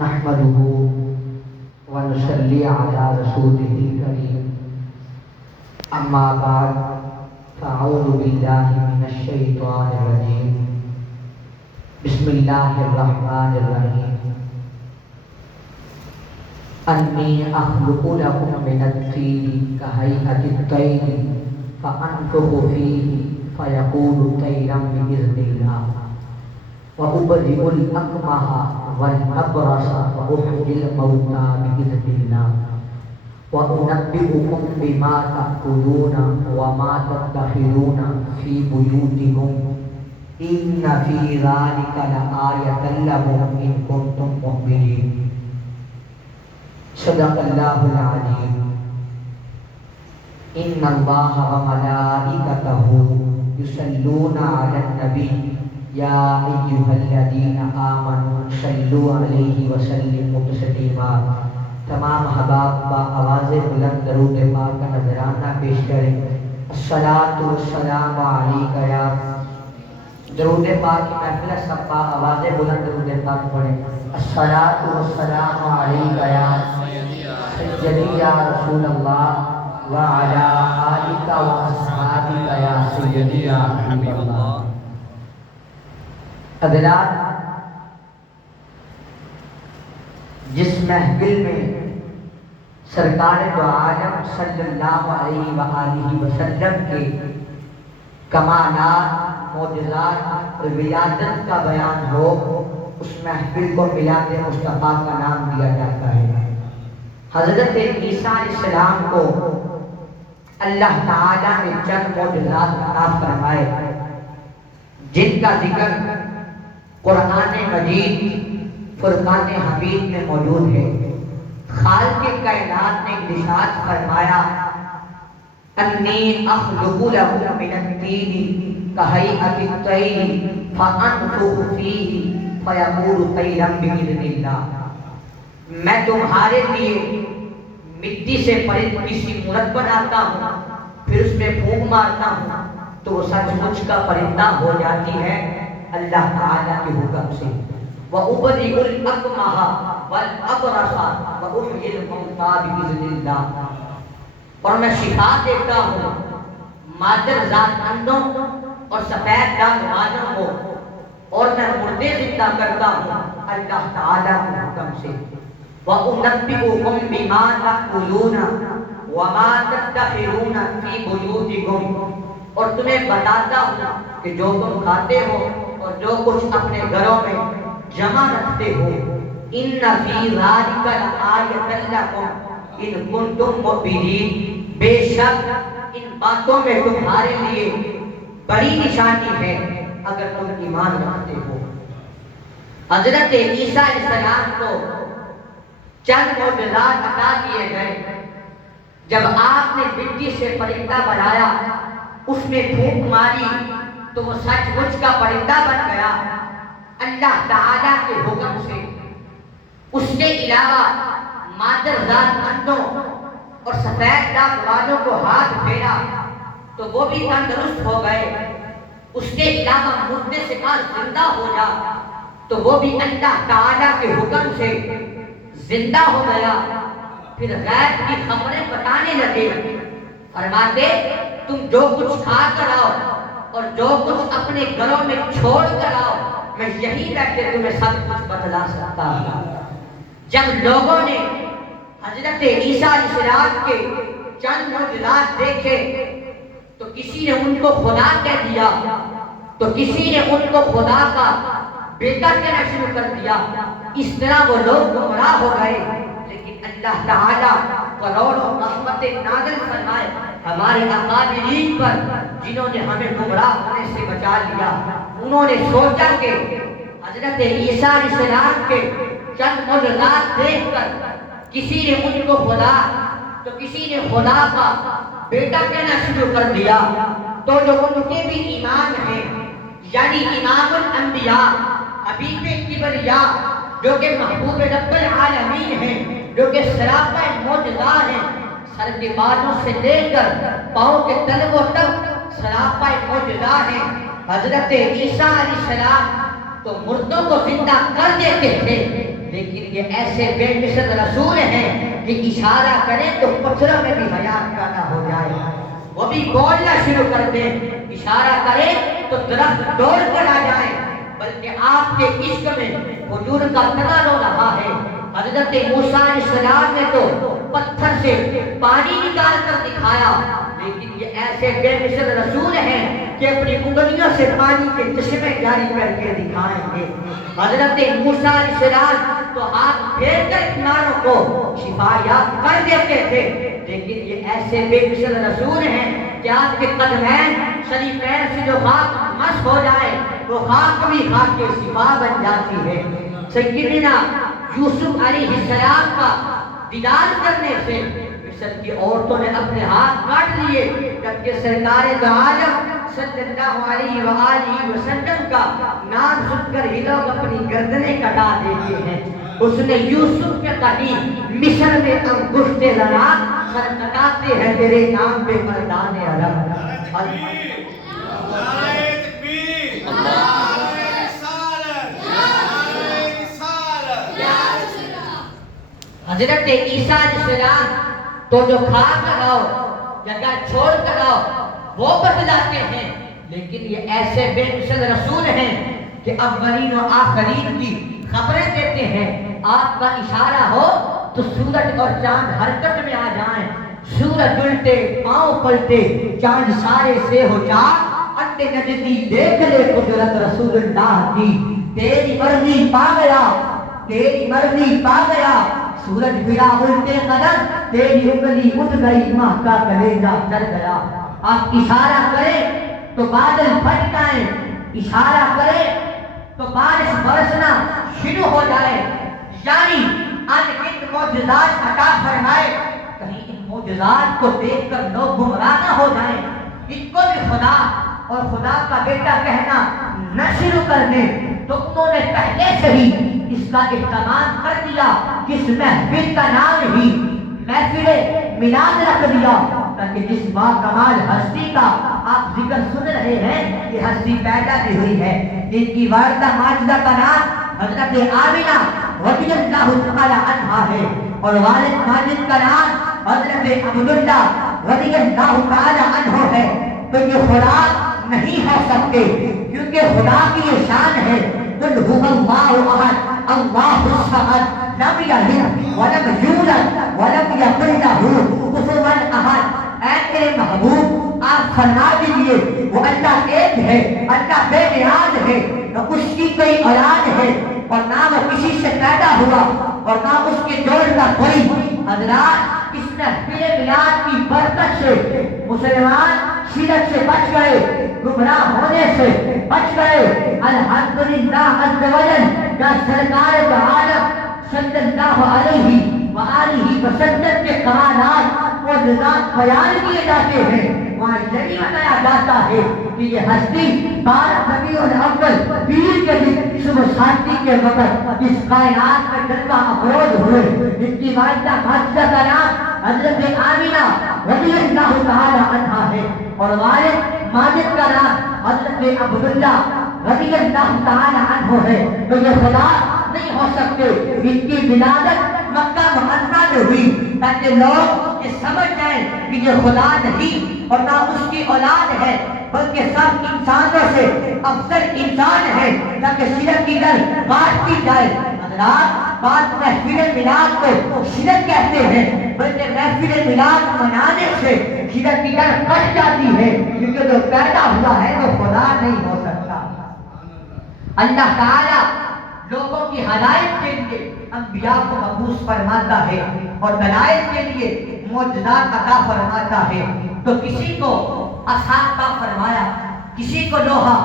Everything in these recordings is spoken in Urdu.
نحمده ونصلي على رسوله الكريم أما بعد فأعوذ بالله من الشيطان الرجيم بسم الله الرحمن الرحيم أني أخلق لكم من الطين كهيئة الطير فأنفخ فيه فيكون طيرا بإذن الله وأبرئ الأكمه والأبرص وأحيي الموتى بإذن الله وأنبئكم بما تأكلون وما تدخرون في بيوتكم إن في ذلك لآية لكم إن كنتم مؤمنين صدق الله العظيم إن الله وملائكته يصلون على النبي یا ایھا الذین آمنوا صلوا علیہ وسلموا تسلیما۔ تمام احباب با آواز بلند درود پاک کا نذرانہ پیش کریں۔ الصلاۃ والسلام علیک یا درود پاک کی محفل سب با آواز بلند درود پاک پڑھیں۔ الصلاۃ والسلام علیک یا سیدی یا رسول اللہ وعلی آلک واصحابک یا سیدی یا حبیب اللہ۔ حضرات، جس محفل میں سرکار دو عالم صلی اللہ علیہ وآلہ وسلم کے کمالات، معجزات اور ولادت کا بیان ہو، اس محفل کو میلاد مصطفیٰ کا نام دیا جاتا ہے۔ حضرت عیسیٰ علیہ السلام کو اللہ تعالیٰ نے چند معجزات عطا فرمائے جن کا ذکر قرآن مجید فرقان حمید میں موجود ہے۔ خالق کائنات نے ارشاد فرمایا انی اخلق لکم من الطین کہیئۃ الطیر فانفخ فیہ فیکون طیرا باذن اللہ۔ میں تمہارے لیے مٹی سے پرند کی سی مورت بناتا ہوں، پھر اس میں پھونک مارتا ہوں تو وہ سچ مچ کا پرندہ ہو جاتی ہے اللہ تعالیٰ کے حکم سے۔ وَأُبْرِئُ الْأَكْمَحَ وَالْأَبْرَصَ وَأُحْيِي الْمَوْتَى بِإِذْنِ اللَّهِ۔ اور میں شفا دیتا ہوں مادر ذات اندھوں اور سفید داغ والوں کو، اور میں مردے زندہ کرتا ہوں اللہ تعالیٰ کے حکم سے۔ وَأُنَبِّئُكُمْ بِمَا تَأْكُلُونَ وَمَا تَدَّخِرُونَ فِي بُيُوتِكُمْ۔ اور تمہیں بتاتا ہوں کہ جو تم کھاتے ہو اور جو کچھ اپنے گھروں میں جمع رکھتے ہو، ان فی ذالک لآیۃ لکم ان کنتم مؤمنین، بے شک ان باتوں میں تمہارے لیے بڑی نشانی ہے اگر تم ایمان رکھتے ہو۔ حضرت عیسیٰ علیہ السلام کو چند معجزات عطا کیے گئے۔ جب آپ نے مٹی سے پرندہ بنایا، اس میں پھونک ماری تو وہ سچ مچ کا پرندہ بن گیا اللہ تعالیٰ کے حکم سے۔ اس کے علاوہ مادر ذات اندھوں اور سفید داغ والوں کو ہاتھ پھیرا تو وہ بھی تندرست ہو گئے۔ اس کے علاوہ مردے سے کہا زندہ ہو جا تو وہ بھی اللہ تعالیٰ کے حکم سے زندہ ہو گیا۔ پھر غیب کی خبریں بتانے لگے، فرماتے تم جو کچھ کھا کر آؤ اور جو کچھ اپنے گھروں میں چھوڑ کر آؤ، میں یہی بیٹھے تمہیں سب کچھ بتلا سکتا ہوں۔ جب لوگوں نے حضرت عیسیٰ علیہ السلام کے چند معجزات دیکھے تو کسی نے ان کو خدا کہہ دیا، تو کسی نے ان کو خدا کا بیٹا کہنا شروع کر دیا۔ اس طرح وہ لوگ گمراہ ہو گئے، لیکن اللہ تعالیٰ کروڑوں رحمتیں نازل فرمائے ہمارے اکابرین پر جنہوں نے ہمیں گمراہ ہونے سے بچا لیا۔ انہوں نے سوچا کہ حضرت عیسیٰ علیہ السلام کے چند معجزات دیکھ کر کسی نے ان کو خدا تو کسی نے خدا کا بیٹا کہنا شروع کر دیا، تو جو ان کے بھی ایمان ہیں، یعنی امام الانبیاء حبیب کبریاء جو کہ محبوب رب العالمین ہیں، جو کہ سراپا معجزہ ہیں، سر کے بالوں سے لے کر پاؤں کے تلووں تک سراپا معجزہ ہیں۔ حضرت عیسیٰ علیہ السلام تو مردوں کو زندہ کر دیتے تھے، لیکن یہ ایسے بے مثل رسول ہیں کہ اشارہ کریں تو پتھروں میں بھی حیات پیدا ہو جائے، وہ بھی بولنا شروع کر دیں، اشارہ کریں تو درخت دوڑ کر آ جائے، بلکہ آپ کے عشق میں حضور کا تنازع ہو رہا ہے۔ حضرت موسیٰ علیہ السلام نے تو پتھر سے پانی نکال کر دکھایا، لیکن یہ ایسے بے مثل رسول ہیں کہ اپنی انگلیوں سے پانی کے چشمے جاری کر کے دکھائیں گے۔ حضرت موسیٰ علیہ السلام تو ہاتھ پھیر کر کناروں کو شفایاب کر دیتے تھے، لیکن یہ ایسے بے مثل رسول ہیں کہ آپ کے قدمین شریفین سے جو خاک مس ہو جائے وہ خاک بھی خاک کے شفا بن جاتی ہے۔ سیدنا یوسف علیہ السلام کا دیدار کرنے سے مصر کی عورتوں نے اپنے ہاتھ کاٹ لیے، جبکہ سرکار دو عالم صلی اللہ علیہ وآلہ وسلم کا نام سن کر ہی لوگ اپنی گردنیں کٹا دیتے ہیں۔ اس نے یوسف کے قریب مصر میں انگشت زنا سر کٹاتے ہیں تیرے نام پہ مردان عرب۔ حضرت عیسیٰ علیہ السلام تو جو خاک لگاؤ جگہ چھوڑ کر آؤ وہ بدلاتے ہیں، لیکن یہ ایسے بے مثل رسول ہیں کہ اولین و آخرین کی خبریں دیتے ہیں۔ آپ کا اشارہ ہو تو سورج اور چاند حرکت میں آ جائیں، سورج الٹے پاؤں پلٹے چاند سارے سے ہو چار، انت نجدی دیکھ لے قدرت رسول اللہ کی، تیری مرضی پا گیا، تیری مرضی پا گیا، سورج پھرا الٹے قدم، تیری انگلی اٹھ گئی، ماں کا کلیجہ ڈر گیا۔ آپ اشارہ کریں تو بادل پھٹ جائیں، اشارہ کریں تو بارش برسنا شروع ہو جائے، یعنی انگنت معجزات عطا فرمائے۔ کہیں ان معجزات کو دیکھ کر لوگ گمراہ نہ ہو جائیں، ان کو بھی خدا اور خدا کا بیٹا کہنا نہ شروع کر دیں، تو انہوں نے پہلے سے ہی اس کا اہتمام کر دیا، جس محفل کا نام ہی محفل میلاد رکھ دیا، تاکہ جس با کمال ہستی کا آپ ذکر سن رہے ہیں یہ ہستی پیدا بھی ہوئی ہے، ان کی والدہ ماجدہ کا نام حضرت آمینہ رضی اللہ تعالی عنہا ہے، اور والد ماجد کا نام حضرت عبداللہ رضی اللہ تعالی عنہ ہے۔ تو یہ خدا نہیں ہو سکتے، کیونکہ خدا کی یہ شان ہے، قل هو اللہ احد اللہ الصمد لم یلد ولم یولد ولم یکن لہ کفوا احد۔ اے میرے محبوب آپ فرما دیجئے وہ اللہ ایک ہے، اللہ بے نیاز ہے، نہ اس کی کوئی اولاد ہے اور نہ وہ کسی سے پیدا ہوا اور نہ اس کے جوڑ کا کوئی۔ حضرات اس محفل میلاد کی برکت سے مسلمان شرک سے بچ گئے، گمراہ ہونے سے بچ گئے۔ الحمدللہ عز و جل جہاں سرکار دو عالم صلی اللہ علیہ وآلہ وسلم کے کمالات اور نظام بیان کیے جاتے ہیں، وہاں یہی بتایا جاتا ہے کہ یہ ہستی 12 ربیع الاول پیر کے دن صبح شانتی کے وقت اس کائنات میں جلوہ افروز ہوئے۔ ان کی والدہ ماجدہ کا نام حضرت آمینہ رضی اللہ تعالی عنہا ہے، اور والد ماجد کا نام حضرت عبداللہ رضی اللہ تعالی عنہ ہے۔ تو یہ خدا نہیں ہو سکتے، ان کی ولادت مکہ معظمہ میں ہوئی تاکہ لوگ یہ سمجھ جائیں کہ یہ خدا نہیں اور نہ اس کی اولاد ہے، بلکہ سب انسانوں سے افضل انسان ہے، تاکہ شرک کی در کاٹ دی جائے۔ حضرات بات محفل میلاد کو شرک کہتے ہیں، بلکہ محفل میلاد منانے سے شرک کی در کٹ جاتی ہے، کیونکہ جو پیدا ہوا ہے وہ خدا نہیں ہو سکتا۔ اللہ تعالیٰ لوگوں کی ہدایت کے لیے انبیاء کو مبعوث فرماتا ہے اور دلائل کے لیے معجزات عطا فرماتا ہے۔ تو کسی کو عصا عطا فرمایا، کسی کو لوہا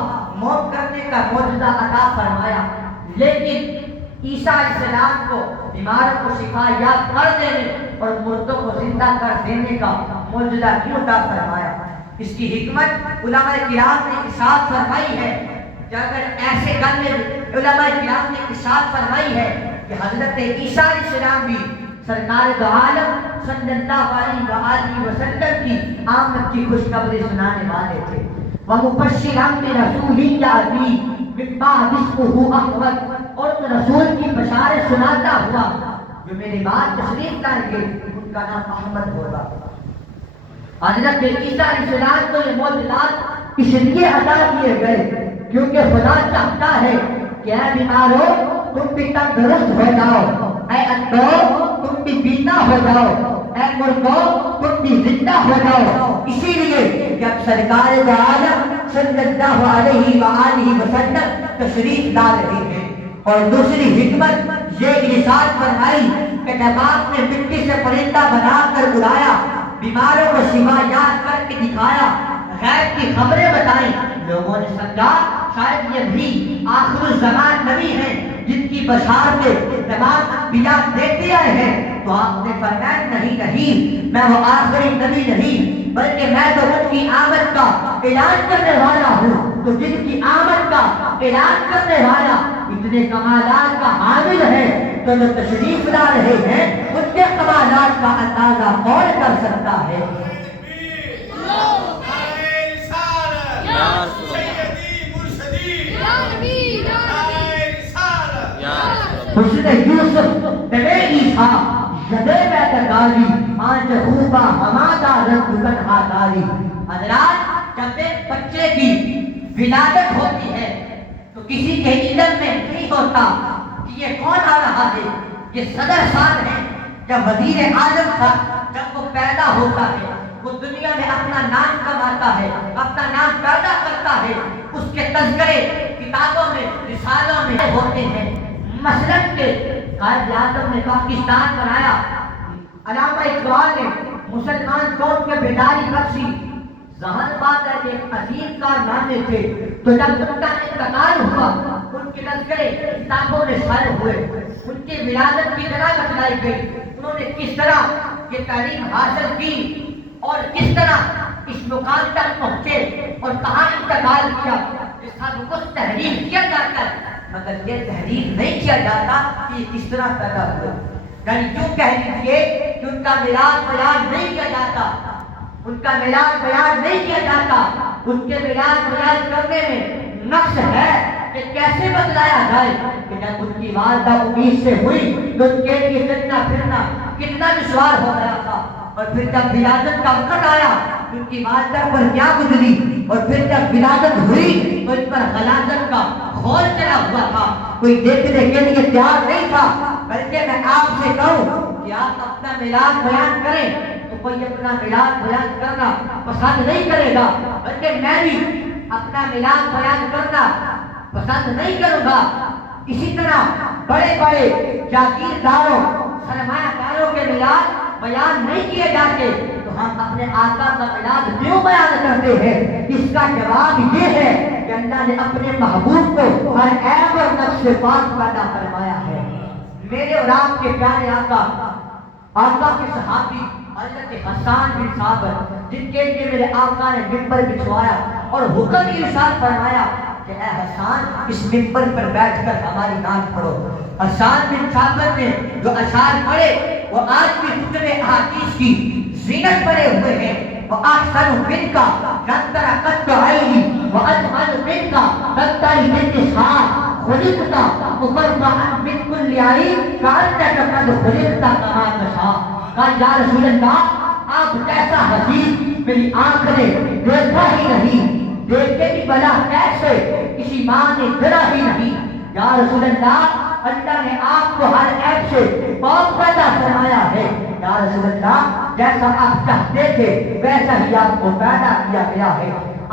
موت کرنے کا معجزہ عطا فرمایا، لیکن عیسیٰ علیہ السلام کو بیماروں کو شفا یاب کر دینے اور مردوں کو زندہ کر دینے کا معجزہ کیوں عطا فرمایا؟ اس کی حکمت علماء کرام نے ارشاد فرمائی ہے کہ اگر ایسے گل میں علماء کرام نے ارشاد فرمائی ہے کہ حضرت عیسیٰ علیہ السلام بھی سرکار دو عالم صلی اللہ علیہ وآلہ وسلم کی آمد کی خوشخبری سنانے والے تھے۔ وَمُبَشِّرًا بِرَسُولٍ يَأْتِي مِن بَعْدِهِ اسْمُهُ أَحْمَدُ اور ان رسول کی بشارت سناتا ہوا جو میرے بعد تشریف لائیں گے ان کا نام احمد ہوگا۔ حضرت عیسیٰ علیہ السلام کو یہ معجزات اس لیے عطا کیے گئے کیونکہ خدا چاہتا ہے کہ اے بیمارو تم بھی تندرست ہو جاؤ، اے اندھو تم بھی بینا ہو جاؤ، اے مردو تم بھی زندہ ہو جاؤ۔ اسی لیے جب سرکار دو عالم صلی اللہ علیہ وآلہ وسلم تشریف لا رہے ہیں، اور دوسری حکمت یہ ارشاد فرمائی کہ جب آپ نے مٹی سے پرندہ بنا کر اڑایا، بیماروں کو شفا یاد کر کے دکھایا، غیب کی خبریں بتائیں، لوگوں نے سمجھا شاید یہ بھی آخر الزمان نبی ہیں جن کی بشارتیں تمام انبیاء دیتے آئے ہیں، تو آپ نے فرمایا نہیں، میں وہ آخری نبی نہیں بلکہ میں تو ان کی آمد کا اعلان کرنے والا ہوں۔ تو جن کی آمد کا اعلان کرنے والا اتنے کمالات کا حامل ہے تو جو تشریف لا رہے ہیں ان کے کمالات کا اندازہ کون کر سکتا ہے؟ حسن یوسف تبے عیسیٰ یدے بیت گالی آنچ خوبا ہمادا رب تنہا داری۔ حضرات جب ایک بچے کی ولادت ہوتی ہے تو کسی کے علم میں نہیں ہوتا کہ یہ کون آ رہا ہے، یہ صدر صاحب ہے۔ جب وزیر اعظم صاحب جب وہ پیدا ہوتا ہے وہ دنیا میں اپنا نام کماتا ہے، اپنا نام پیدا کرتا ہے، اس کے تذکرے کتابوں میں رسالوں میں ہوتے ہیں۔ مثلاً کہ قائد اعظم نے پاکستان بنایا، علامہ اقبال نے مسلمان قوم کے بیداری بخشی، ظاہر بات ہے کہ عظیم کارنامے تھے، تو جب ان کا انتقال ہوا ان کے تذکرے کتابوں میں شائع ہوئے، ان کی ولادت کی طرح بتلائی گئی، انہوں نے کس طرح یہ تعلیم حاصل کی اور کس طرح اس مقام تک پہنچے اور کہاں انتقال کیا، اس کا کچھ تحریر کیا جاتا ہے مگر یہ تحریر نہیں کیا جاتا کہ یہ کس طرح پیدا ہوا۔ یعنی کیوں کہہ لیجیے کہ ان کا میلاد بیان نہیں کیا جاتا، ان کا میلاد بیان نہیں کیا جاتا، ان کے میلاد بیان کرنے میں نقص ہے کہ کیسے بتلایا جائے کہ جب ان کی والدہ امید سے ہوئی تو ان کے لیے چلنا پھرنا کتنا دشوار ہو گیا تھا، اور پھر جب ولادت کا وقت آیا ان کی والدہ پر کیا گزری، اور پھر جب ولادت ہوئی تو ان پر غلاظت کا خول چلا ہوا تھا، کوئی دیکھنے کے لیے تیار نہیں تھا۔ بلکہ میں آپ سے کہوں کہ آپ اپنا میلاد بیان کریں تو کوئی اپنا میلاد بیان کرنا پسند نہیں کرے گا، بلکہ میں بھی اپنا میلاد بیان کرنا پسند نہیں کروں گا۔ اسی طرح بڑے بڑے جاگیرداروں سرمایہ داروں کے میلاد بیان نہیں کیے جاتے، تو ہم اپنے آقا کا میلاد کیوں بیان کرتے ہیں؟ اس کا جواب یہ ہے کہ اللہ نے اپنے محبوب کو ہر عیب اور نقص سے پاک پیدا فرمایا ہے۔ میرے اور آپ کے پیارے آقا کے صحابی حضرت حسان بن ثابت جن کے لیے میرے آقا نے منبر بچھوایا اور حکم ارشاد فرمایا کہ اے حسان اس منبر پر بیٹھ کر ہماری نعت پڑھو۔ حسان بن ثابت نے جو اشعار پڑھے وہ آج بھی کتب احادیث کی زینت بنے ہوئے ہیں۔ وَأَحْسَنُ مِنْكَ لَمْ تَرَ قَطُّ عَيْنِي وَأَجْمَلُ مِنْكَ لَمْ تَرِ النِّسَاءَ خُلِقْتَ مُبَرَّأً مِنْ كُلِّ عَيْبٍ كَأَنَّكَ قَدْ خُلِقْتَ كَمَا تَشَاءُ۔ کہا یا رسول اللہ آپ جیسا حسین میری آنکھ نے دیکھا ہی نہیں، دیکھے بھی بلا کیسے کسی ماں نے ڈرا ہی نہیں۔ یا رسول اللہ اللہ نے آپ کو ہر عیب سے پاک پیدا فرمایا ہے۔ یا رسول اللہ جیسا آپ چاہتے تھے ویسا ہی آپ کو پیدا کیا گیا ہے۔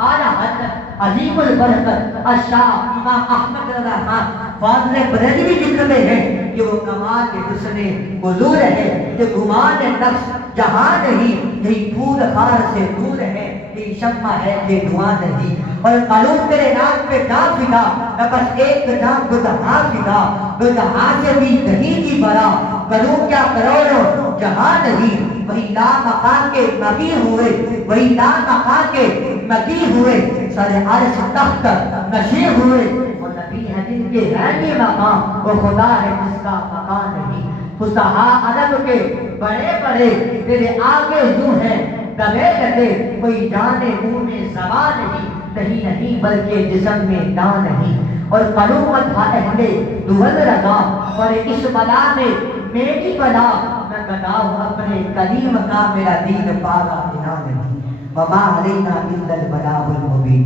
اعلیٰ حضرت عظیم البرکت الشاہ امام احمد رضا خان فاضل بریلوی لکھتے ہیں کہ وہ کمال حسن حضور ہے کہ گمان نفس جہاں نہیں، یہی پھول خار سے دور ہے، یہ شمع ہے یہ دھواں نہیں۔ اور معلوم تیرے نام پہ جان فدا نہ بس ایک جان دو جہاں فدا، دو جہاں سے بھی کہیں کی برا کروں کیا کروڑوں جہاں نہیں۔ وہی لا مقام کے نبی ہوئے، وہی لا مقام کے نبی ہوئے، سر عرش تخت نشین ہوئے، وہ نبی ہے جن کے ہے یہ مقام، وہ خدا ہے جس کا مقام نہیں۔ فصحاء عرب کے بڑے بڑے تیرے آگے یوں ہیں دبے لگے، کوئی جانے منہ میں زبان نہیں، نہیں بلکہ جسم میں داں نہیں۔ اور قلومت اہل دول رضا، پر اس بلا میں میری بلا، میں بتاؤں اپنے کلیم کا، میرا دین پاگا بنا نہیں، وما علینا الا البلاغ المبین۔